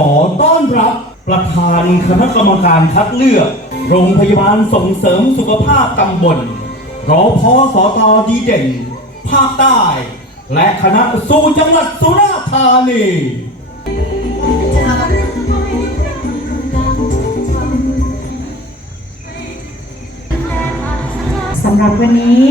ขอต้อนรับประธานคณะกรรมการคัดเลือก โรงพยาบาลส่งเสริมสุขภาพตำบลรอพอสอตอดีเด่น ภาคใต้ และคณะสู่จังหวัดสุราษฎร์ธานีสำหรับวันนี้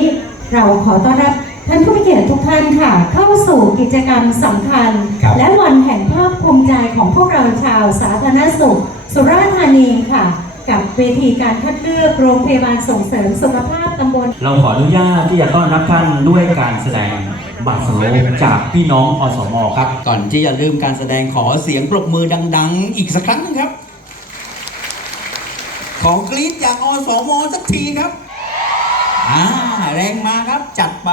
เราขอต้อนรับ ท่านผู้มีเกียรติทุกท่านค่ะ เข้าสู่กิจกรรมสำคัญ ครับ และวันแห่งภาคภูมิใจของพวกเราชาวสาธารณสุข สุราษฎร์ธานีค่ะ กับเวทีการคัดเลือกโรงพยาบาลส่งเสริมสุขภาพตำบล เราขออนุญาตที่จะต้อนรับท่านด้วยการแสดงบัตรสโลปจากพี่น้องอสมครับ ก่อนที่จะเริ่มการแสดงขอเสียงปรบมือดัง ๆ อีกสักครั้งหนึงครับ ขอกรี๊ดจากอสมสักทีครับ อ่า แรงมาครับจัดไป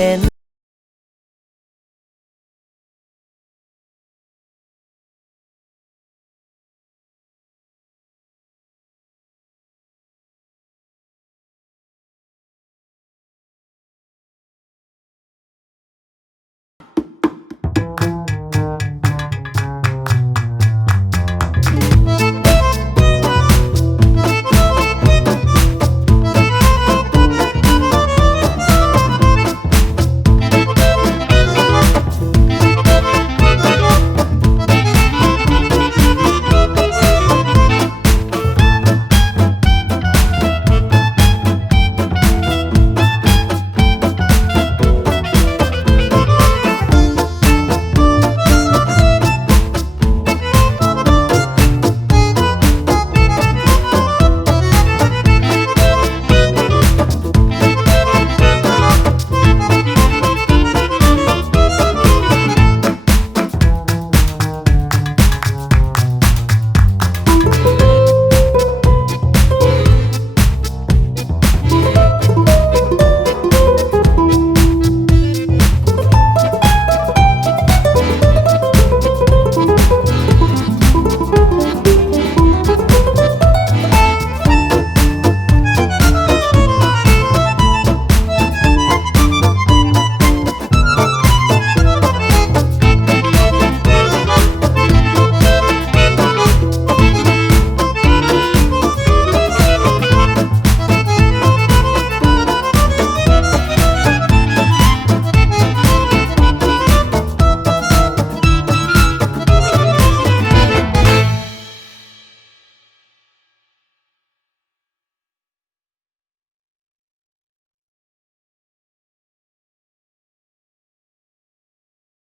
เป็น